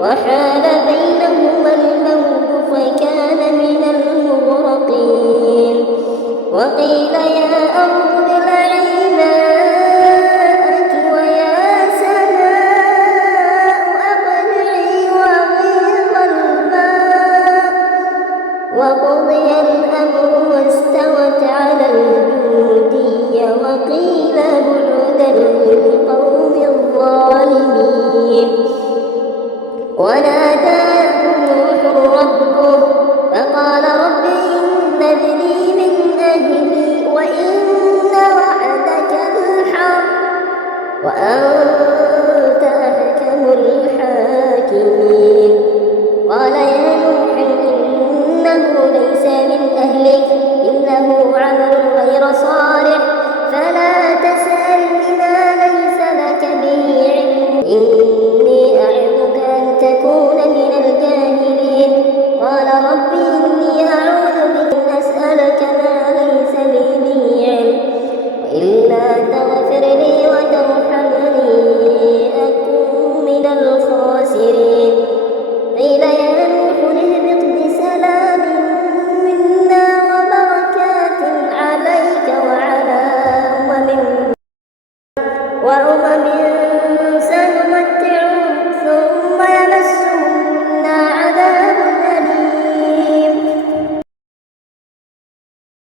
وحال بينهما الموج فكان من المغرقين. وقيل يا أرض ابلعي ماءك ويا سماء أقلعي وغيض الماء وقضي الأمر واستوت على الجودي وقيل بعدا للقوم الظالمين. ونادى نوح ربه فقال رب إن ابني من أهلي وإن وعدك الحق وأنت أحكم الحاكمين. قال يا نوح إنه ليس من أهلك إنه عمل غير صالح فلا تسألني ما ليس لك به علم إني أعظك أن تكون من الجاهلين. قال رب إني أعوذ بك أن أسألك ما ليس لي به علم وإلا تغفر لي وترحمني أكن من الخاسرين. قيل يا نوح اهبط بسلام منا وبركات عليك وعلى أمم